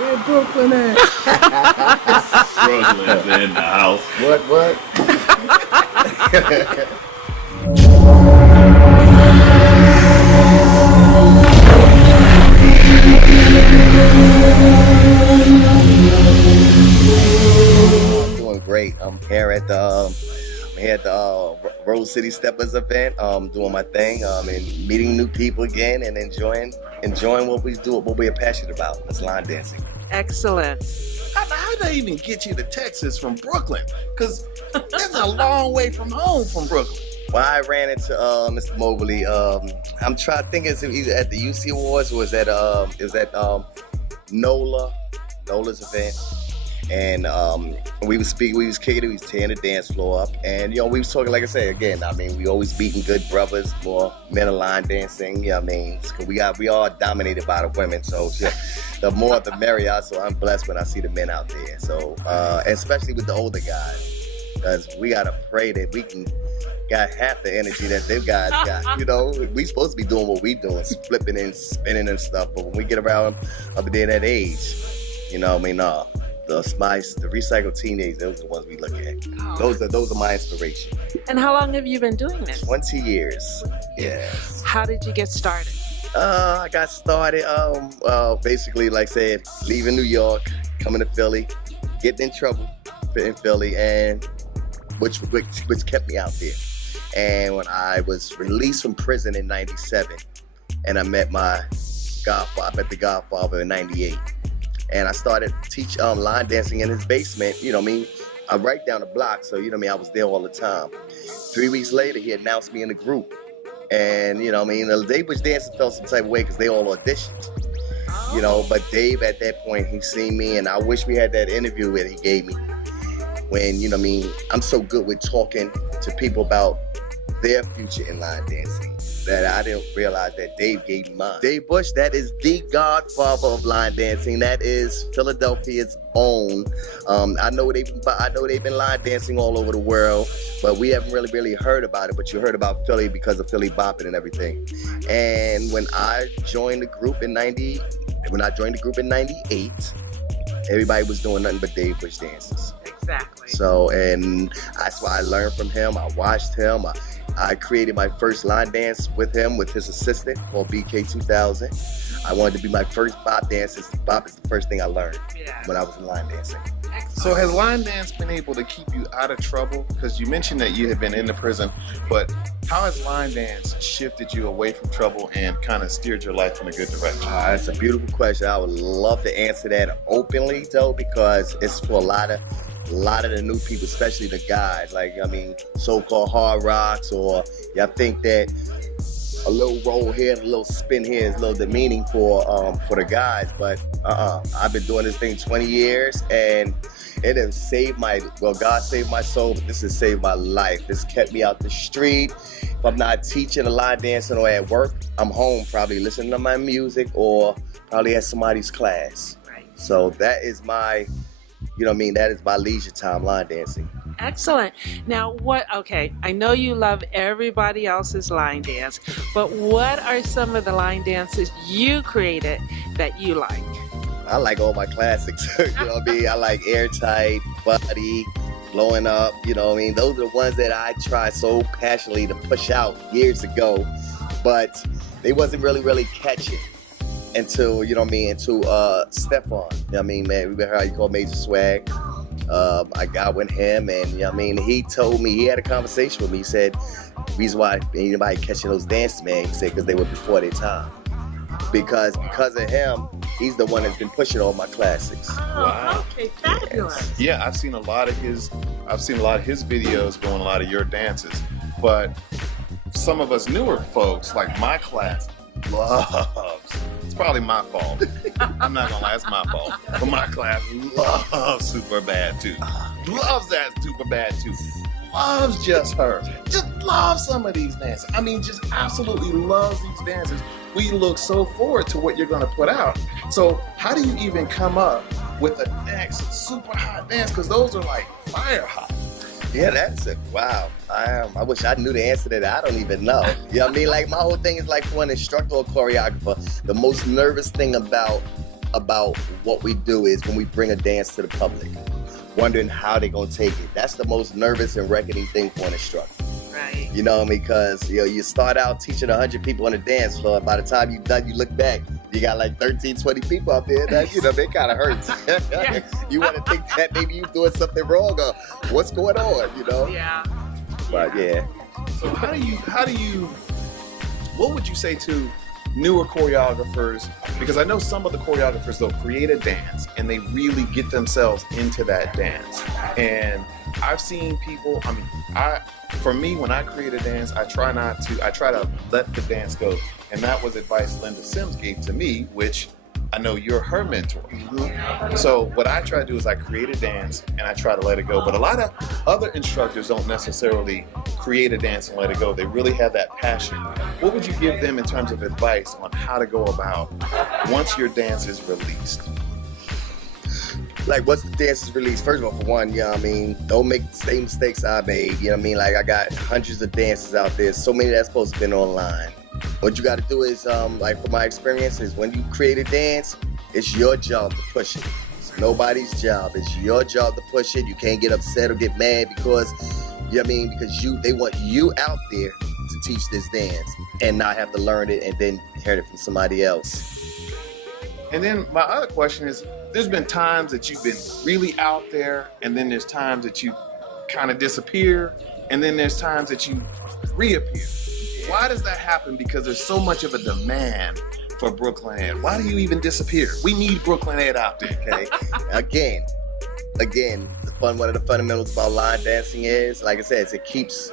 Where Brooklyn at? Struggling in the house. What? I'm doing great. I'm here at the Rose City Steppers event. Doing my thing. And meeting new people again and enjoying what we do, what we're passionate about. That's line dancing. Excellent. How did I even get you to Texas from Brooklyn? Because it's a long way from home from Brooklyn. Well, I ran into Mr. Mobley. I'm trying to think it's either at the UC Awards or was at Nola's event. And we was speaking, we was kicking it, we was tearing the dance floor up. And, we was talking, like I said, again, we always beating good brothers, more men of line dancing, 'cause we all dominated by the women. So yeah, the more the merrier. So I'm blessed when I see the men out there. So, especially with the older guys, because we got to pray that we can got half the energy that them guys got. We supposed to be doing what we doing, flipping and spinning and stuff. But when we get around up there that age, the recycled teenagers, those are the ones we look at. Oh. Those are my inspiration. And how long have you been doing this? 20 years. Yes. How did you get started? I got started, basically, like I said, leaving New York, coming to Philly, getting in trouble in Philly, and which kept me out there. And when I was released from prison in 97, and I met the Godfather in 98. And I started teach line dancing in his basement. I'm right down the block, so I was there all the time. 3 weeks later, he announced me in the group. And the Dave Bush dancers felt some type of way because they all auditioned. But Dave at that point, he seen me, and I wish we had that interview that he gave me. When, I'm so good with talking to people about their future in line dancing that I didn't realize that Dave gave me mine. Dave Bush, that is the godfather of line dancing. That is Philadelphia's own. I know they've been line dancing all over the world, but we haven't really heard about it. But you heard about Philly because of Philly Bopping and everything. And when I joined the group in 98, everybody was doing nothing but Dave Bush dances. Exactly. So, and that's why I learned from him. I watched him. I created my first line dance with him, with his assistant, called BK 2000. I wanted to be my first bop dancer. Bop is the first thing I learned when I was in line dancing. So has line dance been able to keep you out of trouble? Because you mentioned that you had been in the prison, but how has line dance shifted you away from trouble and kind of steered your life in a good direction? That's a beautiful question. I would love to answer that openly, though, because it's for a lot of the new people, especially the guys, so-called hard rocks, or y'all think that a little roll here and a little spin here is a little demeaning for the guys, but I've been doing this thing 20 years, and it has God saved my soul, but this has saved my life. This kept me out the street. If I'm not teaching a line dancing or at work, I'm home probably listening to my music or probably at somebody's class. Right. So that is my that is my leisure time, line dancing. Excellent. Now, I know you love everybody else's line dance, but what are some of the line dances you created that you like? I like all my classics. I like Airtight, Buddy, Blowing Up. Those are the ones that I tried so passionately to push out years ago, but they wasn't really catching until Stefan. Man, remember how you call Major Swag? I got with him, and he told me, he had a conversation with me. He said, the reason why anybody catching those dances, man, he said, because they were before their time. Because of him, he's the one that's been pushing all my classics. Wow. Okay, fabulous. Yeah, I've seen a lot of his videos doing a lot of your dances, but some of us newer folks, like my class, loves. It's probably my fault. I'm not gonna lie, it's my fault. But my class loves Super Bad too. Loves that Super Bad too. Loves Just Her. Just loves some of these dances. Just absolutely loves these dances. We look so forward to what you're gonna put out. So how do you even come up with the next super hot dance? Because those are like fire hot. Yeah, that's it. Wow. I wish I knew the answer to that. I don't even know. Like, my whole thing is like, for an instructor or choreographer, the most nervous thing about about what we do is when we bring a dance to the public, wondering how they're gonna take it. That's the most nervous and reckoning thing for an instructor. Right. You know, because you start out teaching 100 people on the dance floor. By the time you're done, you look back, you got like 13, 20 people out there. That, that kind of hurts. Yeah. You want to think that maybe you're doing something wrong or what's going on, Yeah. But yeah. So how do you, what would you say to newer choreographers? Because I know some of the choreographers, they'll create a dance and they really get themselves into that dance. And I've seen people, for me, when I create a dance, I try to let the dance go. And that was advice Linda Sims gave to me, which I know you're her mentor. So what I try to do is I create a dance and I try to let it go. But a lot of other instructors don't necessarily create a dance and let it go. They really have that passion. What would you give them in terms of advice on how to go about once your dance is released? Like, once the dance is released, first of all, for one, don't make the same mistakes I made. Like, I got hundreds of dances out there, so many that's supposed to be online. What you got to do is, like, from my experience, is when you create a dance, it's your job to push it. It's nobody's job. It's your job to push it. You can't get upset or get mad because, because they want you out there to teach this dance and not have to learn it and then hear it from somebody else. And then my other question is, there's been times that you've been really out there, and then there's times that you kind of disappear, and then there's times that you reappear. Why does that happen? Because there's so much of a demand for Brooklyn Ed. Why do you even disappear? We need Brooklyn Ed out there. Okay. Again, one of the fundamentals about line dancing is, like I said, it keeps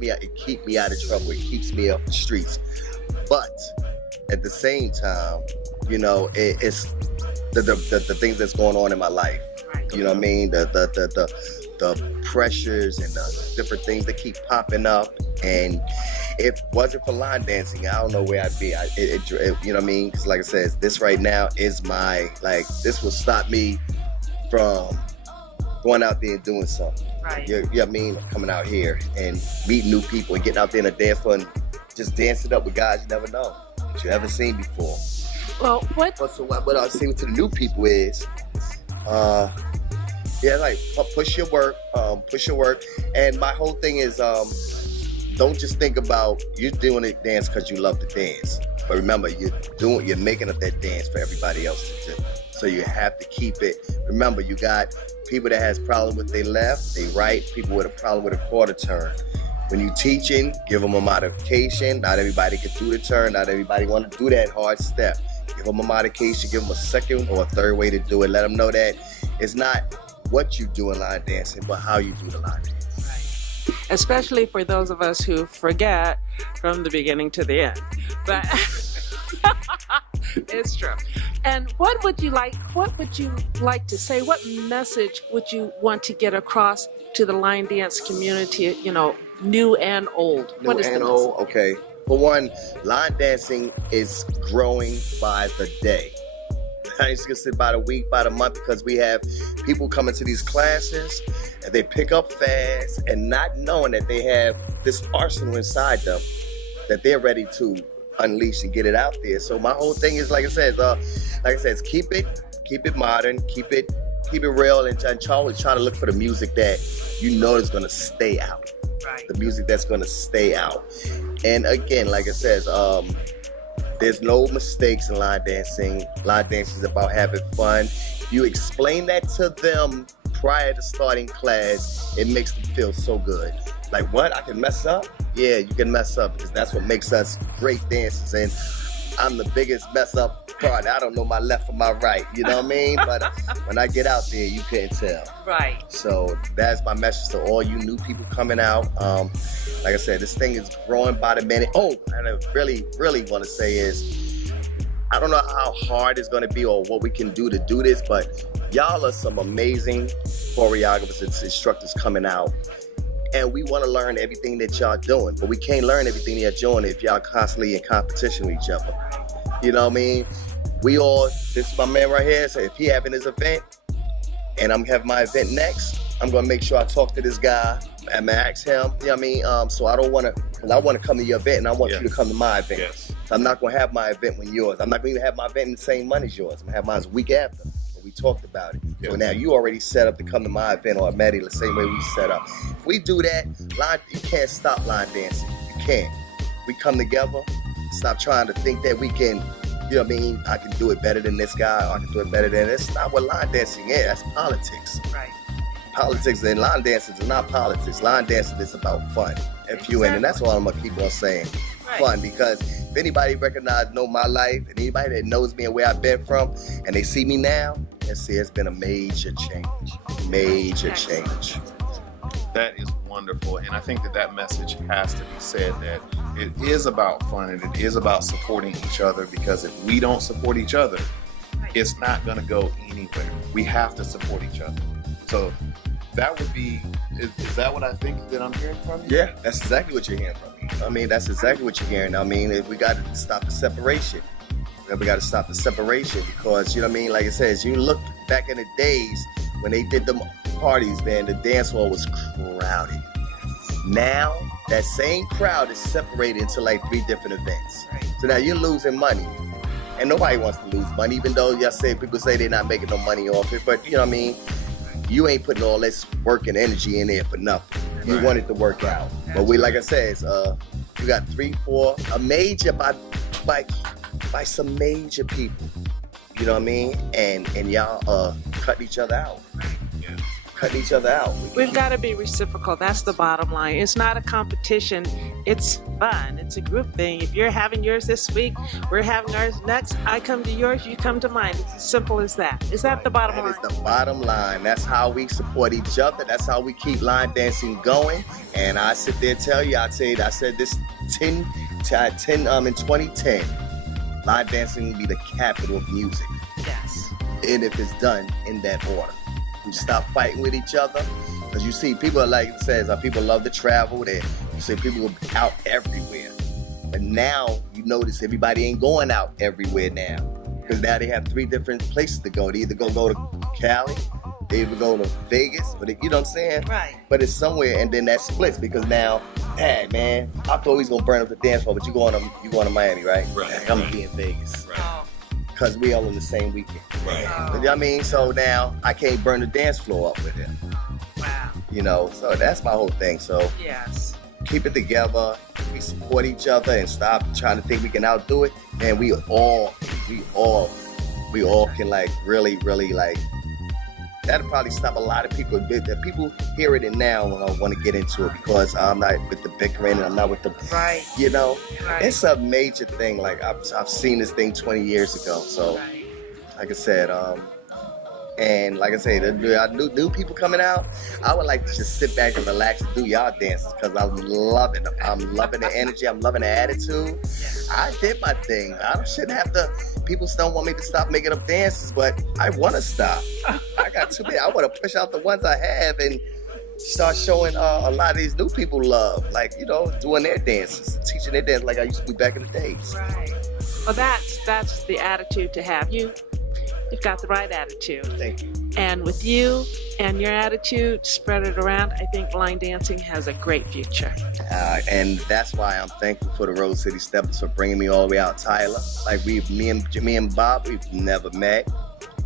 me out of trouble. It keeps me off the streets. But at the same time, it's the things that's going on in my life. Right. You know what I mean? The pressures and the different things that keep popping up. And if it wasn't for line dancing, I don't know where I'd be. You know what I mean? Because like I said, this right now is this will stop me from going out there and doing something. Right. You know what I mean? Coming out here and meeting new people and getting out there in a dance floor and just dancing up with guys you never know, that you haven't seen before. Well, what I say to the new people is, push your work. And my whole thing is, don't just think about you doing a dance because you love to dance. But remember, you're making up that dance for everybody else to do. So you have to keep it. Remember, you got people that has problem with their left, they right, people with a problem with a quarter turn. When you teaching, give them a modification. Not everybody can do the turn. Not everybody want to do that hard step. Give them a modification. Give them a second or a third way to do it. Let them know that it's not what you do in line dancing, but how you do the line dance. Right. Especially for those of us who forget from the beginning to the end. But it's true. And what would you like to say? What message would you want to get across to the line dance community, new and old? New and old, okay. For one, line dancing is growing by the day. I ain't gonna say by the week, by the month, because we have people coming to these classes and they pick up fast and not knowing that they have this arsenal inside them that they're ready to unleash and get it out there. So my whole thing is, like I said, keep it modern, keep it real, and always try to look for the music that is gonna stay out. Right. The music that's gonna stay out. And again, like I said, there's no mistakes in line dancing. Line dancing is about having fun. You explain that to them prior to starting class, it makes them feel so good. Like, what? I can mess up? Yeah, you can mess up, because that's what makes us great dancers. And I'm the biggest mess up part. I don't know my left from my right, you know what I mean? But when I get out there, you can't tell. Right. So that's my message to all you new people coming out. Like I said, this thing is growing by the minute. Oh, and I really want to say is, I don't know how hard it's going to be or what we can do to do this, but y'all are some amazing choreographers and instructors coming out. And we want to learn everything that y'all doing, but we can't learn everything that you're doing if y'all constantly in competition with each other. You know what I mean? This is my man right here, so if he having his event and I'm having my event next, I'm gonna make sure I talk to this guy and ask him, you know what I mean? So I don't wanna, because I wanna come to your event and I want you to come to my event. Yes. I'm not gonna have my event when yours. I'm not gonna even have my event in the same month as yours. I'm gonna have mine a week after. But we talked about it. Yes. So now you already set up to come to my event automatically the same way we set up. If we do that, you can't stop line dancing. You can't. We come together, stop trying to think that we can, you know what I mean? I can do it better than this guy, or I can do it better than this. That's not what line dancing is. That's politics. Right. Politics and line dancing is not politics. Line dancing is about fun. And that's all I'm gonna keep on saying. Right. Fun, because if anybody know my life, and anybody that knows me and where I've been from, and they see me now, they see it's been a major change. Major change. That is wonderful, and I think that message has to be said, that it is about fun and it is about supporting each other, because if we don't support each other, it's not going to go anywhere. We have to support each other. So that would be, is that what I think that I'm hearing from you? Yeah, that's exactly what you're hearing from me. I mean, that's exactly what you're hearing. I mean, we got to stop the separation. We got to stop the separation, because, you know what I mean? Like it says, you look back in the days when they did them parties, man, the dance hall was crowded. Now, that same crowd is separated into like 3 different events. So now you're losing money. And nobody wants to lose money, even though people say they're not making no money off it. But, you know what I mean? You ain't putting all this work and energy in there for nothing. You want it to work out. But we, like I said, you got 3, 4, a major by some major people. You know what I mean? And y'all cutting each other out. Yeah. Cutting each other out. We've got to be reciprocal. That's the bottom line. It's not a competition. It's fun. It's a group thing. If you're having yours this week, we're having ours next. I come to yours, you come to mine. It's as simple as that. Is that the bottom line? That is the bottom line. That's how we support each other. That's how we keep line dancing going. And I sit there and tell you, I said this in 2010. Line dancing will be the capital of music. Yes. And if it's done in that order. We stop fighting with each other. Because you see, people are like it says, people love to travel. You see people go out everywhere. But now you notice everybody ain't going out everywhere now. Because now they have 3 different places to go. They either go to Cali, they either go to Vegas, or you know what I'm saying? Right. But it's somewhere, and then that splits, because now, hey man, I thought we was gonna burn up the dance floor, but you going to Miami, right? Right. I'm gonna be in Vegas. Right. Because we all on the same weekend. Right. You know what I mean? So now I can't burn the dance floor up with him. Wow. You know, so that's my whole thing. So Yes. keep it together. We support each other and stop trying to think we can outdo it. And we all can like really like, that'll probably stop a lot of people. The people hear it and now want to get into it, because I'm not with the bickering and I'm not with the, Right. you know, Right. it's a major thing. Like I've seen this thing 20 years ago. So Right. like I said, and like I say, the new people coming out, I would like to just sit back and relax and do y'all dances, because I'm loving them. I'm loving the energy. I'm loving the attitude. I did my thing. I shouldn't have to. People still want me to stop making up dances, but I want to stop. I got too many. I want to push out the ones I have and start showing a lot of these new people love, like, you know, doing their dances, teaching their dance like I used to do back in the days. Right. Well, that's the attitude to have. You've got the right attitude. Thank you. And with you and your attitude, spread it around, I think line dancing has a great future. And that's why I'm thankful for the Rose City Steppers for bringing me all the way out, Tyler. Like me and Bob, we've never met.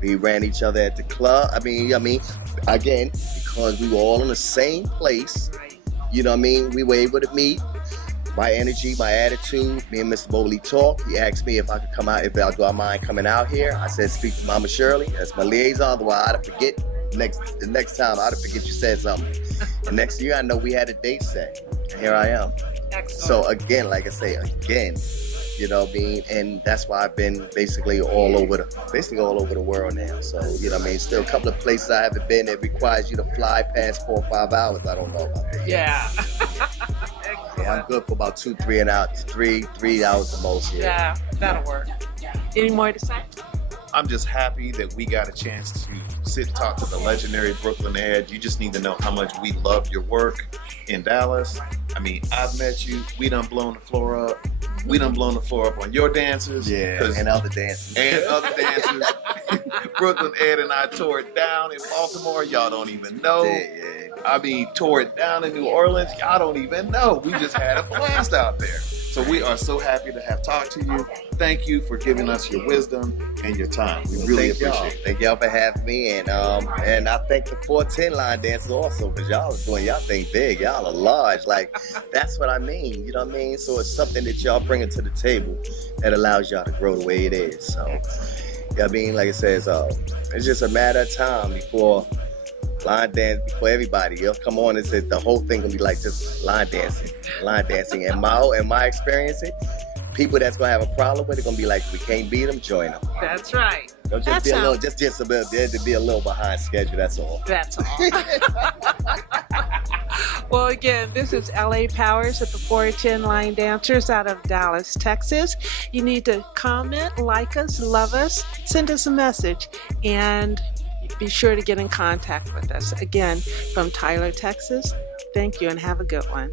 We ran each other at the club. I mean, again, because we were all in the same place. You know what I mean? We were able to meet. My energy, my attitude, me and Mr. Bowley talked. He asked me if I could come out, if do I mind coming out here. I said, speak to Mama Shirley. That's my liaison. Otherwise, I'd forget. The next time, I'd forget you said something. And next year, I know we had a date set. And here I am. Excellent. So again, like I say, you know what I mean? And that's why I've been basically all over the world now. So, you know what I mean? Still a couple of places I haven't been that requires you to fly past 4 or 5 hours. I don't know about that. Yeah. Yeah, I'm good for about 2, 3 hours the most. Yeah, that'll work. Any more to say? I'm just happy that we got a chance to sit and talk to the legendary Brooklyn Ed. You just need to know how much we love your work in Dallas. I mean, I've met you. We done blown the floor up. We done blown the floor up on your dances. Yeah, and other dances. Brooklyn Ed and I tore it down in Baltimore. Y'all don't even know. Yeah. I mean, tore it down in New Orleans. Y'all don't even know. We just had a blast out there. So So we are so happy to have talked to you. Thank you for giving us your wisdom and your time. We really Thank y'all. appreciate it. Thank y'all for having me, and I thank the 410 line dancers also, because y'all are doing y'all thing big. Y'all are large. Like, that's what I mean. You know what I mean? So it's something that y'all bringing to the table that allows y'all to grow the way it is. So, you know what I mean? Like it says, it's just a matter of time before line dance, before everybody else come on and say the whole thing gonna be like just line dancing. And my experience, people that's gonna have a problem with it gonna be like, we can't beat them, join them. That's right. Don't just be a little, just a bit, to be a little behind schedule. That's all. That's all. Well, again, this is LA Powers at the 410 Line Dancers out of Dallas, Texas. You need to comment, like us, love us, send us a message, and be sure to get in contact with us. Again, from Tyler, Texas, thank you and have a good one.